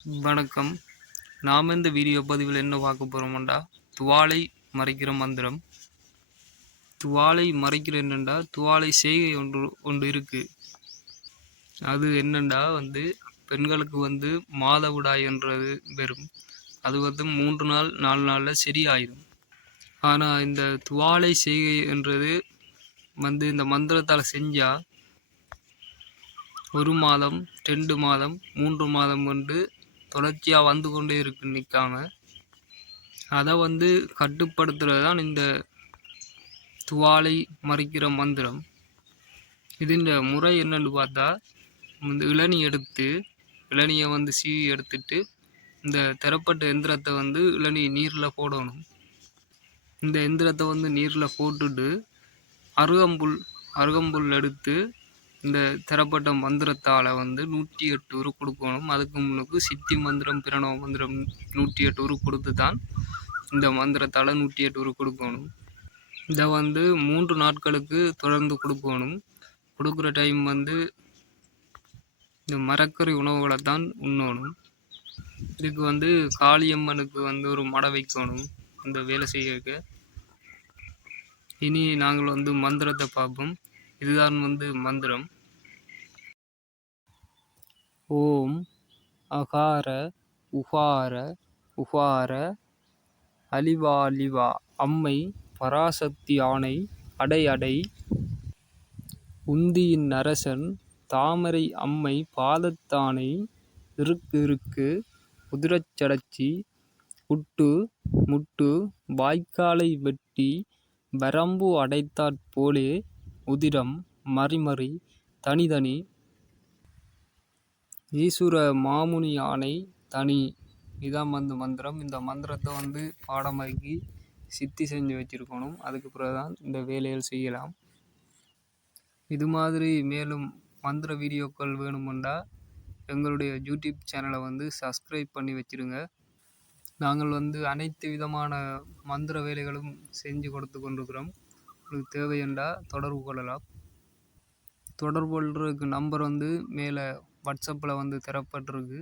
வணக்கம். நாம் இந்த வீடியோ பதிவில் என்ன பார்க்க போகிறோம்டா, துவாலை மறைக்கிற மந்திரம். துவாலை மறைக்கிற என்னண்டா, துவாலை செய்கை ஒன்று இருக்கு. அது என்னண்டா பெண்களுக்கு மாதவிடாய் என்றது பெறும். அது 3 நாள் 4 நாளில் சரியாயிடும். ஆனால் இந்த துவாலை செய்கை என்றது இந்த மந்திரத்தால் செஞ்சால் 1 மாதம் 2 மாதம் 3 மாதம் தொடர்ச்சியாக வந்து கொண்டே இருக்கு நிற்காம. அதை கட்டுப்படுத்துறது தான் இந்த துவாலை மறைக்கிற மந்திரம். இதன் முறை என்னன்னு பார்த்தா, இளநியை சீவி எடுத்துட்டு இந்த திறப்பட்ட எந்திரத்தை இளநீ நீரில் போடணும். இந்த எந்திரத்தை நீரில் போட்டுட்டு அருகம்புல் எடுத்து இந்த திறப்பட்ட மந்திரத்தால் 108 உரு கொடுக்கணும். அதுக்கு முன்னுக்கு சித்தி மந்திரம் பிரணவ மந்திரம் 108 உரு கொடுத்து தான் இந்த மந்திரத்தால் 108 உரு கொடுக்கணும். இதை 3 நாட்களுக்கு தொடர்ந்து கொடுக்கணும். கொடுக்குற டைம் இந்த மரக்கறி உணவுகளை தான் உண்ணணும். இதுக்கு காளியம்மனுக்கு ஒரு மடை வைக்கணும் இந்த வேலை செய்யறதுக்கு. இனி நாங்கள் மந்திரத்தை பார்ப்போம். இதுதான் மந்திரம். ஓம் அகார உகார உகார அலிவா அம்மை பராசக்தி ஆணை அடை அடை உந்தியின் அரசன் தாமரை அம்மை பாதத்தானை இருக்கு இருக்கு உதிரச் சடச்சி உட்டு முட்டு வாய்க்காலை வெட்டி வரம்பு அடைத்தாற் போலே உதிரம் மறிமறி தனிதனி ஈசுர மாமுனி யானை தனி. இதான் மந்திரம். இந்த மந்திரத்தை பாடமாக்கி சித்தி செஞ்சு வச்சிருக்கணும். அதுக்கு பிறகுதான் இந்த வேலைகள் செய்யலாம். இது மாதிரி மேலும் மந்திர வீடியோக்கள் வேணுமெண்டா எங்களுடைய யூடியூப் சேனலை சப்ஸ்கிரைப் பண்ணி வச்சிருங்க. நாங்கள் அனைத்து விதமான மந்திர வேலைகளும் செஞ்சு கொடுத்து கொண்டிருக்கிறோம். உங்களுக்கு தேவையென்றா தொடர்பு கொள்ளலாம். தொடர்பு கொள்றதுக்கு நம்பர் மேலே வாட்ஸ்அப்பில் தரப்பட்டிருக்கு.